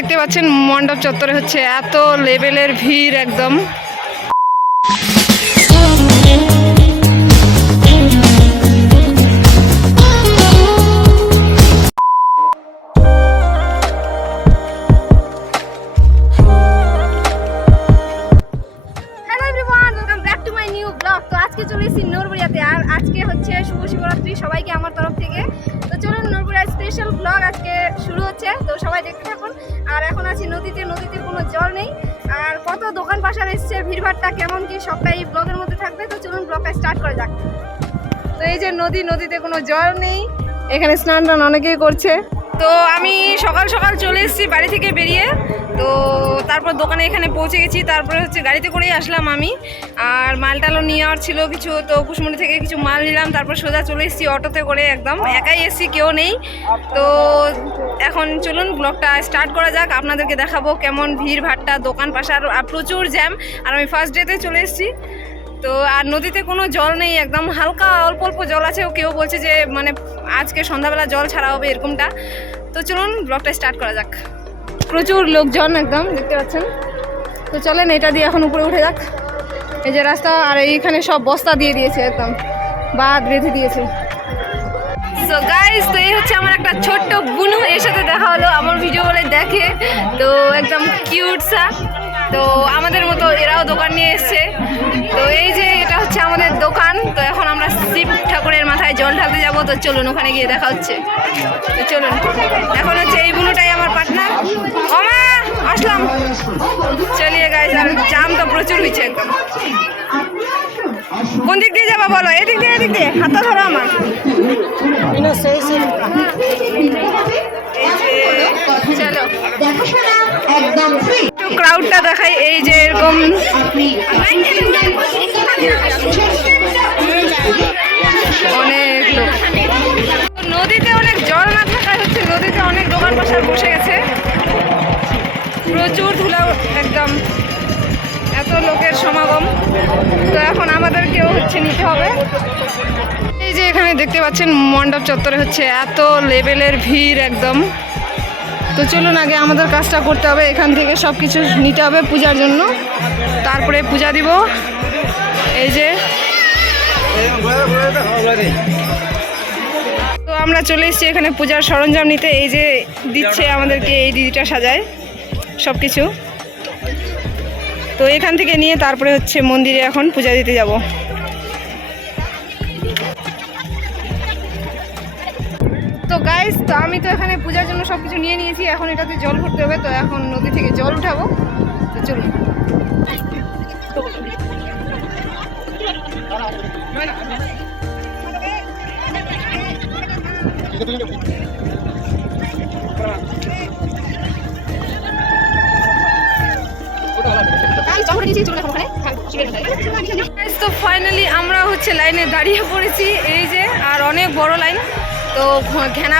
দেখতে পাচ্ছেন মণ্ডপ চত্বরে হচ্ছে এত লেভেলের ভিড় একদম। আজকে চলে এসেছি নড়বুড়িয়াতে, আর আজকে হচ্ছে শুভ শিবরাত্রি সবাইকে আমার তরফ থেকে। তো চলুন নড়বুড়িয়ার স্পেশাল ব্লগ আজকে শুরু হচ্ছে, তো সবাই দেখতে থাকুন। আর এখন আছি নদীতে, নদীতে কোনো জল নেই, আর কত দোকান পাশার এসছে, ভিড়ভাড়টা কেমন কি সবটাই এই ব্লগের মধ্যে থাকবে। তো চলুন ব্লগটা স্টার্ট করা যাক। তো এই যে নদী, নদীতে কোনো জল নেই, এখানে স্নান টান অনেকেই করছে। তো আমি সকাল সকাল চলে এসেছি বাড়ি থেকে বেরিয়ে, তো তারপর দোকানে এখানে পৌঁছে গেছি। তারপরে হচ্ছে গাড়িতে করেই আসলাম আমি, আর মালটালও নিয়ে যাওয়ার ছিল কিছু, তো কুশমুড়ি থেকে কিছু মাল নিলাম। তারপর সোজা চলে এসেছি অটোতে করে, একদম একাই এসেছি, কেউ নেই। তো এখন চলুন ব্লগটা স্টার্ট করা যাক, আপনাদেরকে দেখাবো কেমন ভিড় ভাট্টা, দোকান পাশার আর প্রচুর জ্যাম। আর আমি ফার্স্ট ডেতে চলে এসেছি। তো আর নদীতে কোনো জল নেই, একদম হালকা অল্প অল্প জল আছে। কেউ বলছে যে মানে আজকে সন্ধ্যাবেলা জল ছাড়া হবে এরকমটা। তো চলুন ব্লগটা স্টার্ট করা যাক। প্রচুর লোকজন একদম দেখতে পাচ্ছেন। তো চলেন এটা দিয়ে এখন উপরে উঠে যাক। এই যে রাস্তা, আর এইখানে সব বস্তা দিয়ে দিয়েছে, একদম বাঁধ বেঁধে দিয়েছে। সো গাইস, তো এই হচ্ছে আমার একটা ছোট্ট বুনু, এর সাথে দেখা হলো, আমার ভিডিও বলে দেখে, তো একদম কিউট সা। তো আমাদের মতো এরাও দোকান নিয়ে এসছে। তো এই যে এটা হচ্ছে আমাদের দোকান। তো এখন আমরা শিব ঠাকুরের মাথায় জল ঢালতে যাবো। তো চলুন ওখানে গিয়ে দেখা হচ্ছে। তো চলুন, এখন হচ্ছে এই বুনুটাই আমার পার্টনার। ওমা আসলাম, চলিয়ে গাইস। আর জাম তো প্রচুর হয়েছে একদম। কোন দিক দিয়ে যাবা বলো? এদিক দিয়ে, এদিক দিয়ে, হাতটা ধরো আমার। চলো একটু ক্রাউডটা দেখাই। এই যে এরকম অনেক লোক, নদীতে অনেক জল না থাকায় হচ্ছে নদীতে অনেক দোকান পাশার বসে গেছে, প্রচুর ধুলা একদম, এত লোকের সমাগম। তো এখন আমাদেরকেও হচ্ছে নিতে হবে। এই যে এখানে দেখতে পাচ্ছেন মণ্ডপ চত্বরে হচ্ছে এত লেভেলের ভিড় একদম। তো চলুন আগে আমাদের কাজটা করতে হবে, এখান থেকে সব কিছু নিতে হবে পূজার জন্য, তারপরে পূজা দিব। এই যে তো আমরা চলে এসেছি এখানে পূজার সরঞ্জাম নিতে। এই যে দিচ্ছে আমাদেরকে, এই দিদিটা সাজায় সব কিছু। তো এখান থেকে নিয়ে তারপরে হচ্ছে মন্দিরে এখন পূজা দিতে যাব। তো গাইস, তো আমি তো এখানে পূজার জন্য সব কিছু নিয়ে নিয়েছি, এখন এটাতে জল ভরতে হবে। তো এখন নদী থেকে জল উঠাবো। তো চলুন। তো ফাইনালি আমরা হচ্ছে লাইনে দাঁড়িয়ে পড়েছি, এই যে, আর অনেক বড় লাইন। তো ঘেনা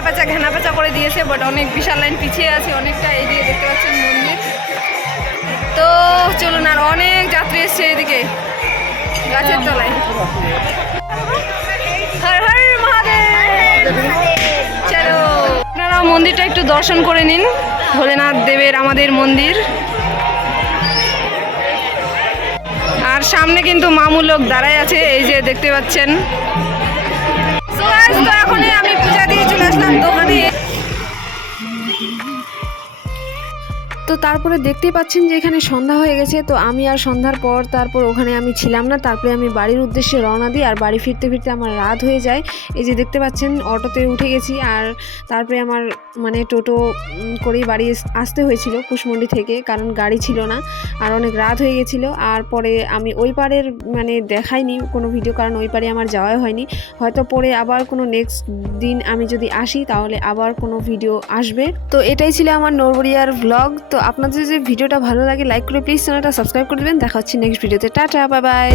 পেঁচা করে দিয়েছে, বাট অনেক বিশাল লাইন পিছিয়ে আছে অনেকটা। এই দিকে দেখতে পাচ্ছেন মন্দির। তো চলুন, আর অনেক যাত্রী এসছে এদিকে গাছের তলায়। হর হর মহাদেব। চলো আপনারা মন্দিরটা একটু দর্শন করে নিন, ভোলেনাথ দেবের আমাদের মন্দির। আর সামনে কিন্তু মামু লোক দাঁড়ায় আছে, এই যে দেখতে পাচ্ছেন। তো এখনই আমি পূজা দিয়ে চলে আসলাম দোকানে। তো তারপরে দেখতেই পাচ্ছেন যে এখানে সন্ধ্যা হয়ে গেছে। তো আমি আর সন্ধ্যার পর তারপর ওখানে আমি ছিলাম না, তারপরে আমি বাড়ির উদ্দেশ্যে রওনা দিই। আর বাড়ি ফিরতে ফিরতে আমার রাত হয়ে যায়। এই যে দেখতে পাচ্ছেন অটোতে উঠে গেছি, আর তারপরে আমার মানে টোটো করেই বাড়ি আসতে হয়েছিল কুশমন্ডি থেকে, কারণ গাড়ি ছিল না, আর অনেক রাত হয়ে গেছিলো। আর পরে আমি ওই পারের মানে দেখাইনি কোনো ভিডিও, কারণ ওই পারে আমার যাওয়াই হয়নি। হয়তো পরে আবার কোনো নেক্সট দিন আমি যদি আসি তাহলে আবার কোনো ভিডিও আসবে। তো এটাই ছিল আমার নড়বুড়িয়ার ব্লগ। তো আপনাদের যদি ভিডিওটা ভালো লাগে লাইক করে প্লিজ চ্যানেলটা সাবস্ক্রাইব করে দেবেন। দেখা হচ্ছে নেক্সট ভিডিওতে। Tata, bye bye.